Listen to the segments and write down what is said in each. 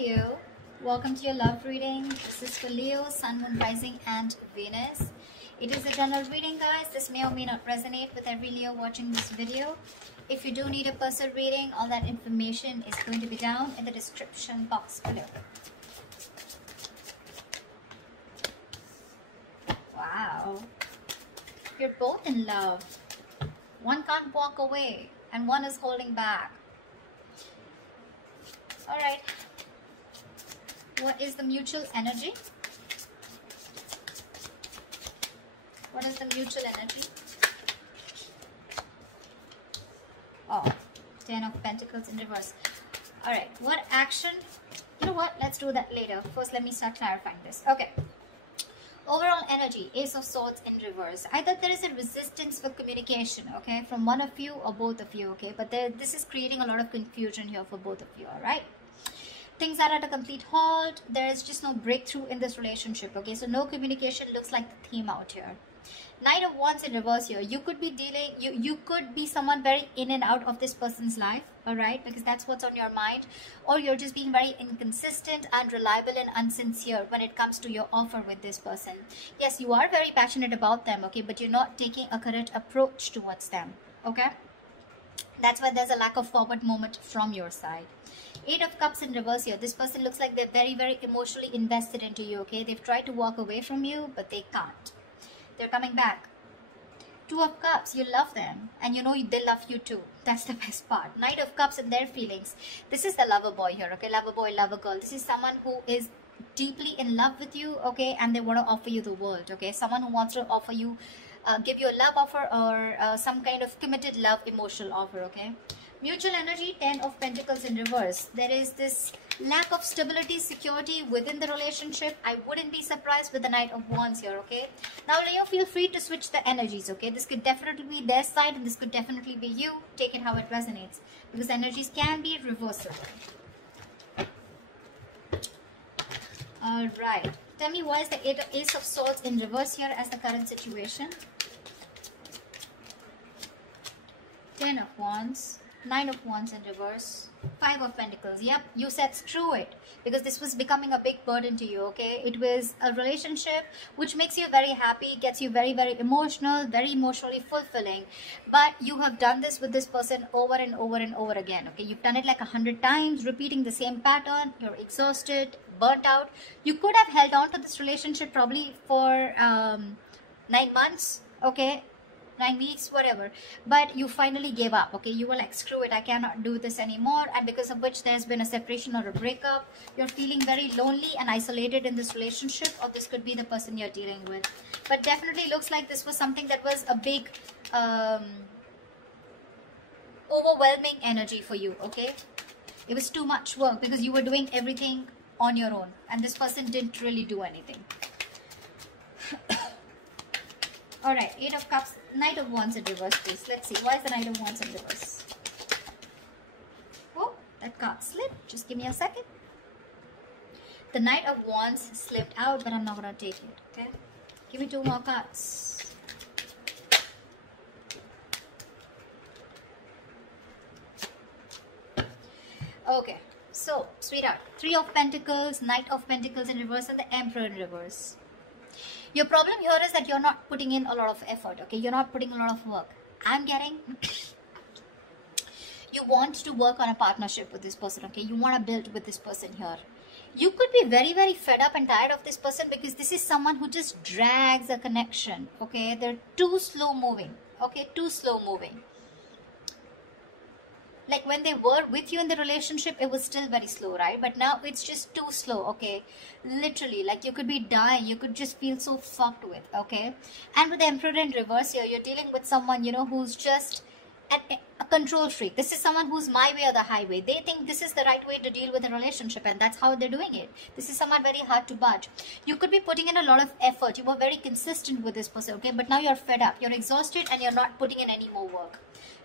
Leo, welcome to your love reading. This is for Leo, Sun, Moon, Rising and Venus. It is a general reading, guys. This may or may not resonate with every Leo watching this video. If you do need a personal reading, all that information is going to be down in the description box below. Wow, you're both in love. One can't walk away and one is holding back. All right. What is the mutual energy? What is the mutual energy? Oh, 10 of Pentacles in reverse. All right. What action? You know what? Let's do that later. First, let me start clarifying this. Okay. Overall energy, Ace of Swords in reverse. Either there is a resistance for communication, okay, from one of you or both of you, okay, but this is creating a lot of confusion here for both of you, all right? Things are at a complete halt. There is just no breakthrough in this relationship, okay? So no communication looks like the theme out here. Knight of Wands in reverse here. You could be dealing, you could be someone very in and out of this person's life, all right? Because that's what's on your mind. Or you're just being very inconsistent, unreliable and unsincere when it comes to your offer with this person. Yes, you are very passionate about them, okay? But you're not taking a correct approach towards them, okay? That's why there's a lack of forward movement from your side. 8 of Cups in reverse here. This person looks like they're very, very emotionally invested into you, okay? They've tried to walk away from you, but they can't. They're coming back. 2 of Cups, you love them. And you know they love you too. That's the best part. Knight of Cups and their feelings. This is the lover boy here, okay? Lover boy, lover girl. This is someone who is deeply in love with you, okay? And they want to offer you the world, okay? Someone who wants to offer you, give you a love offer or some kind of committed love emotional offer, okay? Mutual energy, 10 of Pentacles in reverse. There is this lack of stability, security within the relationship. I wouldn't be surprised with the Knight of Wands here, okay? Now, Leo, feel free to switch the energies, okay? This could definitely be their side and this could definitely be you. Take it how it resonates. Because energies can be reversible. Alright. Tell me, why is the Ace of Swords in reverse here as the current situation? 10 of Wands. 9 of Wands in reverse. 5 of Pentacles. Yep, you said screw it. Because this was becoming a big burden to you, okay? It was a relationship which makes you very happy, gets you very, very emotional, very emotionally fulfilling. But you have done this with this person over and over and over again, okay? You've done it like 100 times, repeating the same pattern. You're exhausted, burnt out. You could have held on to this relationship probably for 9 months, okay? 9 weeks, whatever, but you finally gave up, okay? You were like, screw it, I cannot do this anymore, and because of which there's been a separation or a breakup. You're feeling very lonely and isolated in this relationship, or this could be the person you're dealing with. But definitely looks like this was something that was a big overwhelming energy for you, okay? It was too much work because you were doing everything on your own and this person didn't really do anything. All right, 8 of Cups, Knight of Wands in reverse, please. Let's see. Why is the Knight of Wands in reverse? Oh, that card slipped. Just give me a second. The Knight of Wands slipped out, but I'm not going to take it, okay? Give me 2 more cards. Okay, so, sweetheart, 3 of Pentacles, Knight of Pentacles in reverse, and the Emperor in reverse. Your problem here is that you're not putting in a lot of effort, okay? You're not putting a lot of work. I'm getting you want to work on a partnership with this person, okay? You want to build with this person here. You could be very, very fed up and tired of this person because this is someone who just drags a connection, okay? They're too slow moving, okay? Too slow moving. Like when they were with you in the relationship, it was still very slow, right? But now it's just too slow, okay? Literally, like you could be dying. You could just feel so fucked with, okay? And with the Emperor in reverse here, you're dealing with someone, you know, who's just a control freak. This is someone who's my way or the highway. They think this is the right way to deal with a relationship and that's how they're doing it. This is someone very hard to budge. You could be putting in a lot of effort. You were very consistent with this person, okay? But now you're fed up. You're exhausted and you're not putting in any more work.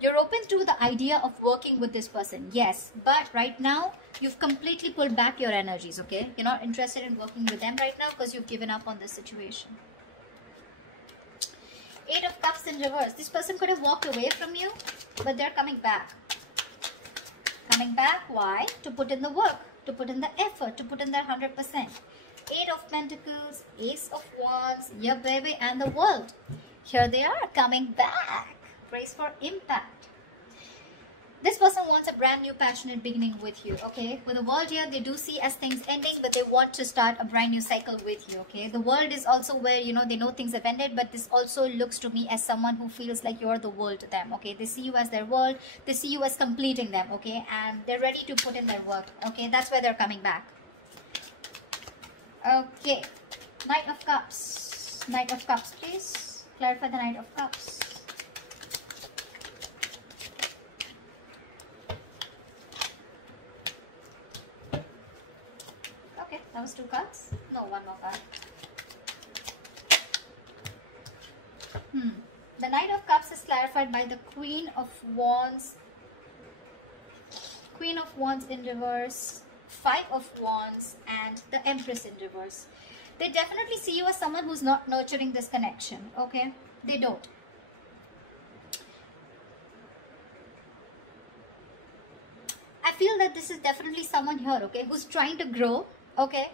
You're open to the idea of working with this person, yes. But right now, you've completely pulled back your energies, okay? You're not interested in working with them right now because you've given up on this situation. 8 of Cups in reverse. This person could have walked away from you, but they're coming back. Coming back, why? To put in the work. to put in the effort, to put in their 100%. Eight of Pentacles, Ace of Wands, your baby, and the World. Here they are coming back. Brace for impact. This person wants a brand new passionate beginning with you, okay? With the World here, they do see as things ending, but they want to start a brand new cycle with you, okay? The World is also where, you know, they know things have ended, but this also looks to me as someone who feels like you're the world to them, okay? They see you as their world, they see you as completing them, okay? And they're ready to put in their work, okay? That's where they're coming back. Okay, Knight of Cups. Knight of Cups, please. Clarify the Knight of Cups. Okay, that was two cards. No, one more card. The Knight of Cups is clarified by the Queen of Wands. Queen of Wands in reverse. Five of Wands and the Empress in reverse. They definitely see you as someone who's not nurturing this connection, okay? They don't. I feel that this is definitely someone here, okay, who's trying to grow, okay?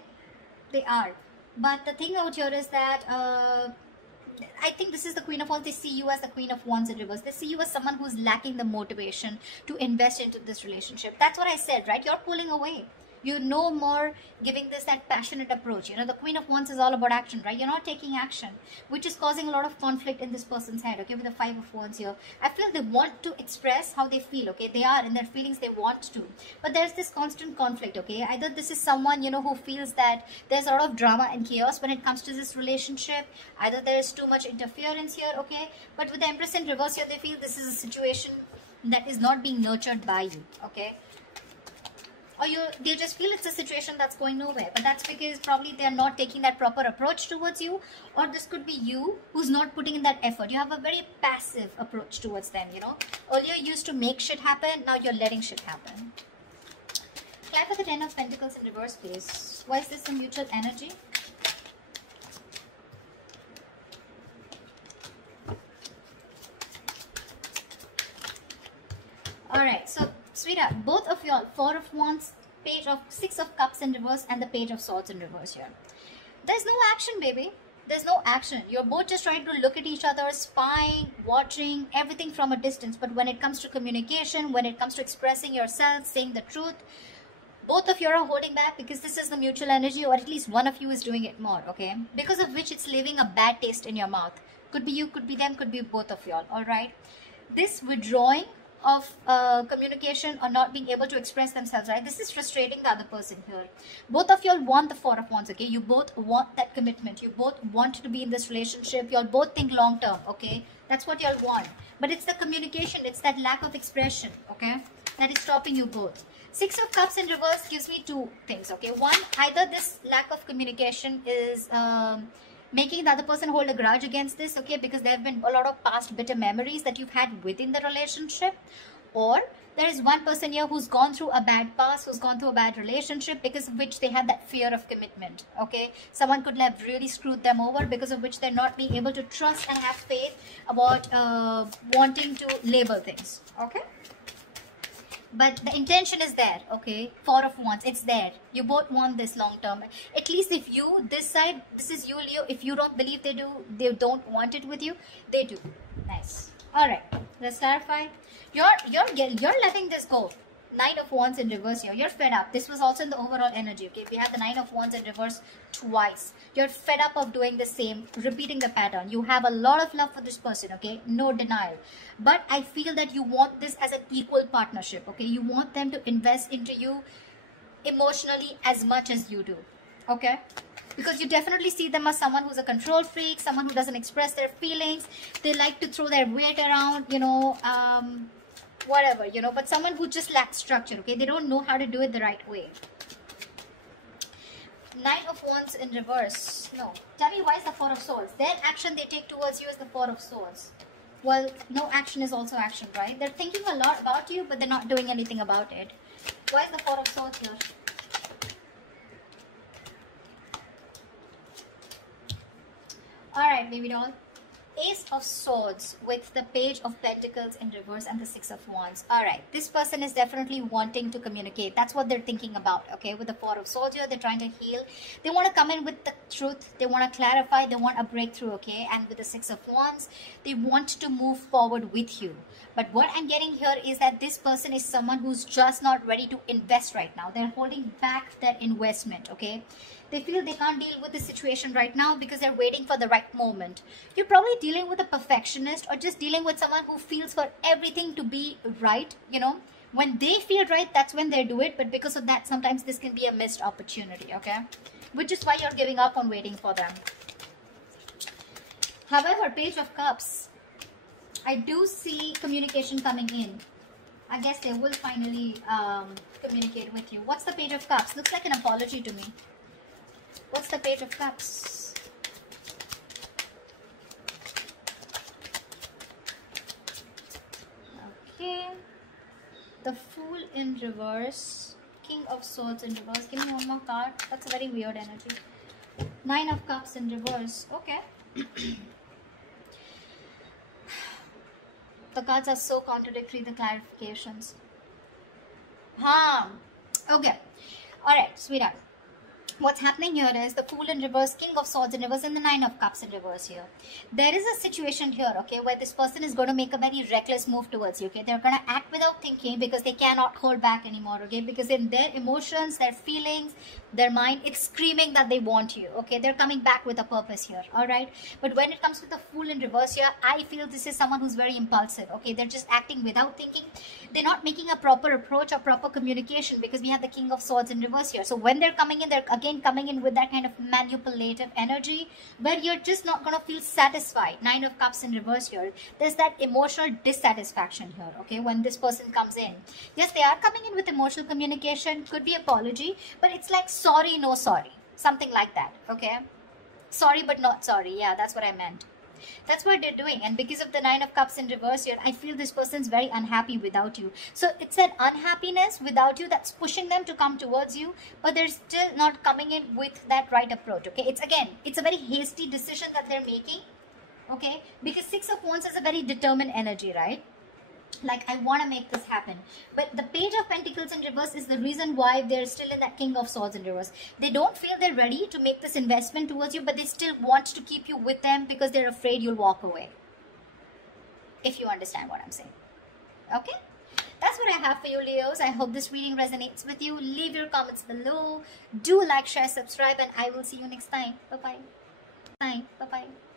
They are. But the thing out here is that I think this is the Queen of Wands. They see you as the Queen of Wands in reverse. They see you as someone who's lacking the motivation to invest into this relationship. That's what I said, right? You're pulling away. You're no more giving this that passionate approach. You know, the Queen of Wands is all about action, right? You're not taking action, which is causing a lot of conflict in this person's head, okay? With the Five of Wands here, I feel they want to express how they feel, okay? They are in their feelings, they want to. But there's this constant conflict, okay? Either this is someone, you know, who feels that there's a lot of drama and chaos when it comes to this relationship. Either there's too much interference here, okay? But with the Empress in reverse here, they feel this is a situation that is not being nurtured by you, okay? Or they just feel it's a situation that's going nowhere. But that's because probably they're not taking that proper approach towards you. Or this could be you who's not putting in that effort. You have a very passive approach towards them, you know. Earlier you used to make shit happen. Now you're letting shit happen. Clarify the Ten of Pentacles in reverse, please. Why is this a mutual energy? Alright, so sweetheart, both of y'all, Four of Wands, Six of Cups in reverse, and the Page of Swords in reverse here. There's no action, baby. There's no action. You're both just trying to look at each other, spying, watching, everything from a distance. But when it comes to communication, when it comes to expressing yourself, saying the truth, both of you are holding back because this is the mutual energy, or at least one of you is doing it more, okay? Because of which it's leaving a bad taste in your mouth. Could be you, could be them, could be both of y'all, alright? This withdrawing of communication or not being able to express themselves, right? This is frustrating the other person here. Both of y'all want the Four of Wands, okay? You both want that commitment. You both want to be in this relationship. Y'all both think long term, okay? That's what y'all want. But it's the communication, it's that lack of expression, okay? That is stopping you both. Six of Cups in reverse gives me two things, okay? One, either this lack of communication is making the other person hold a grudge against this, okay, because there have been a lot of past bitter memories that you've had within the relationship, or there is one person here who's gone through a bad past, who's gone through a bad relationship, because of which they have that fear of commitment, okay? Someone could have really screwed them over, because of which they're not being able to trust and have faith about wanting to label things, okay? But the intention is there, okay? Four of Wands, it's there. You both want this long term. At least if you, this side, this is you, Leo. If you don't believe they don't want it with you, they do. Nice. Alright, let's clarify. You're letting this go. Nine of Wands in reverse here. You're fed up. This was also in the overall energy, okay? If you have the Nine of Wands in reverse twice, you're fed up of doing the same, repeating the pattern. You have a lot of love for this person, okay? No denial. But I feel that you want this as an equal partnership, okay? You want them to invest into you emotionally as much as you do, okay? Because you definitely see them as someone who's a control freak, someone who doesn't express their feelings. They like to throw their weight around, you know, whatever, you know, but someone who just lacks structure, okay? They don't know how to do it the right way. Nine of Wands in reverse. No. Tell me, why is the Four of Swords? Their action they take towards you is the Four of Swords. Well, no action is also action, right? They're thinking a lot about you, but they're not doing anything about it. Why is the Four of Swords here? Alright, baby doll. Ace of Swords with the Page of Pentacles in reverse and the Six of Wands. All right, this person is definitely wanting to communicate. That's what they're thinking about, okay? With the Four of Swords here, they're trying to heal. They want to come in with the truth. They want to clarify. They want a breakthrough, okay? And with the Six of Wands, they want to move forward with you. But what I'm getting here is that this person is someone who's just not ready to invest right now. They're holding back their investment, okay? They feel they can't deal with the situation right now because they're waiting for the right moment. You're probably dealing with a perfectionist or just dealing with someone who feels for everything to be right, you know. When they feel right, that's when they do it. But because of that, sometimes this can be a missed opportunity, okay? Which is why you're giving up on waiting for them. However, Page of Cups, I do see communication coming in. I guess they will finally communicate with you. What's the Page of Cups? Looks like an apology to me. What's the Page of Cups? Okay. The Fool in reverse. King of Swords in reverse. Give me one more card. That's a very weird energy. Nine of Cups in reverse. Okay. The cards are so contradictory, the clarifications. Okay. Alright, sweetheart. What's happening here is the Fool in reverse, King of Swords in reverse, and the Nine of Cups in reverse here. There is a situation here, okay, where this person is going to make a very reckless move towards you, okay. They're going to act without thinking because they cannot hold back anymore, okay. Because in their emotions, their feelings, their mind, it's screaming that they want you, okay. They're coming back with a purpose here, alright. But when it comes to the Fool in reverse here, I feel this is someone who's very impulsive, okay. They're just acting without thinking. They're not making a proper approach or proper communication because we have the King of Swords in reverse here. So when they're coming in, they're again coming in with that kind of manipulative energy where you're just not going to feel satisfied. Nine of Cups in reverse here. There's that emotional dissatisfaction here, okay, when this person comes in. Yes, they are coming in with emotional communication, could be apology, but it's like sorry, no sorry. Something like that, okay? Sorry, but not sorry. Yeah, that's what I meant. That's what they're doing. And because of the Nine of Cups in reverse here, I feel this person's very unhappy without you. So it's an unhappiness without you that's pushing them to come towards you, but they're still not coming in with that right approach, okay? It's a very hasty decision that they're making, okay? Because Six of Wands is a very determined energy, right? Like, I want to make this happen. But the Page of Pentacles in reverse is the reason why they're still in that King of Swords in reverse. They don't feel they're ready to make this investment towards you, but they still want to keep you with them because they're afraid you'll walk away. If you understand what I'm saying. Okay? That's what I have for you, Leos. I hope this reading resonates with you. Leave your comments below. Do like, share, subscribe, and I will see you next time. Bye-bye. Bye. Bye-bye.